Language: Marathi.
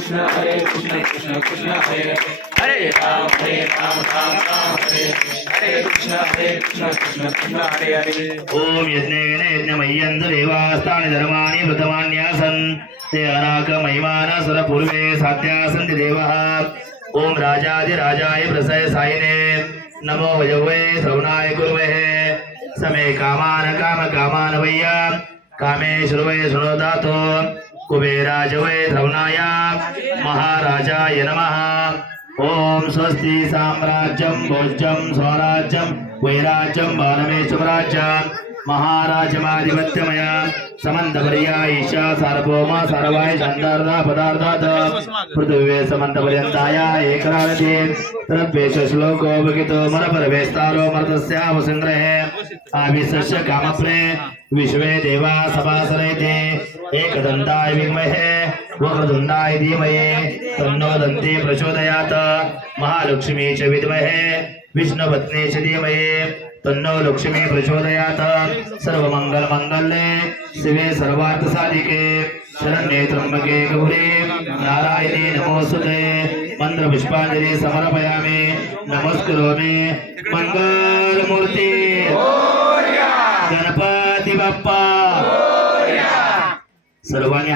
कृष्ण कृष्ण कृष्ण हरे राम राम राम हरे हरे कृष्ण कृष्ण कृष्ण हरे हरे। ओम यज्ञेन यज्ञमय्यन्त देवास्तानि धर्माणि वृतमान्यासन् ते अनाक महिमान सुरपूर्वे सात्यासन्ति देवः। ओम राजाधिराजाय प्रसय सायिने नमो वयवे श्रवणाय गुरुवे समे कामान काम कामान वय्य कामेश्वर वै शृणोदातो कुबेराज वै श्रवणाय महाराजाय नमः। ओम स्वस्ति साम्राज्यं भोज्यं स्वराज्यं वैराज्यं बालमेश्वराज्यं महाराजमाधिपत्यमय समन्तपर्या ईशा सार्वभौम सर्वाय चन्द्रदा पदार्थात् पृथिवे समन्तपर्यन्ताय एकरावति तद्वेष श्लोको भगितो मरपरवेस्तारो मर्तस्यावसंग्रहे आविशस्य कामप्रे विश्वे देवा सभासरेति एकदन्ताय विद्महे वक्रतुण्डाय धीमहि तन्नो दन्ती प्रचोदयात् महालक्ष्मी च विद्महे विष्णुपत्नी च धीमहि तन्नो लक्ष्मी प्रचोदयात् सर्वमंगलमंगल्ये शिवे सर्वार्थसाधिके शरण्ये त्र्यंबके गौरी नारायणी नमोस्तुते मंत्रपुष्पांजलि समर्पयामि नमस्करोमि मंगलमूर्ति गणपति बाप्पा सर्वांनी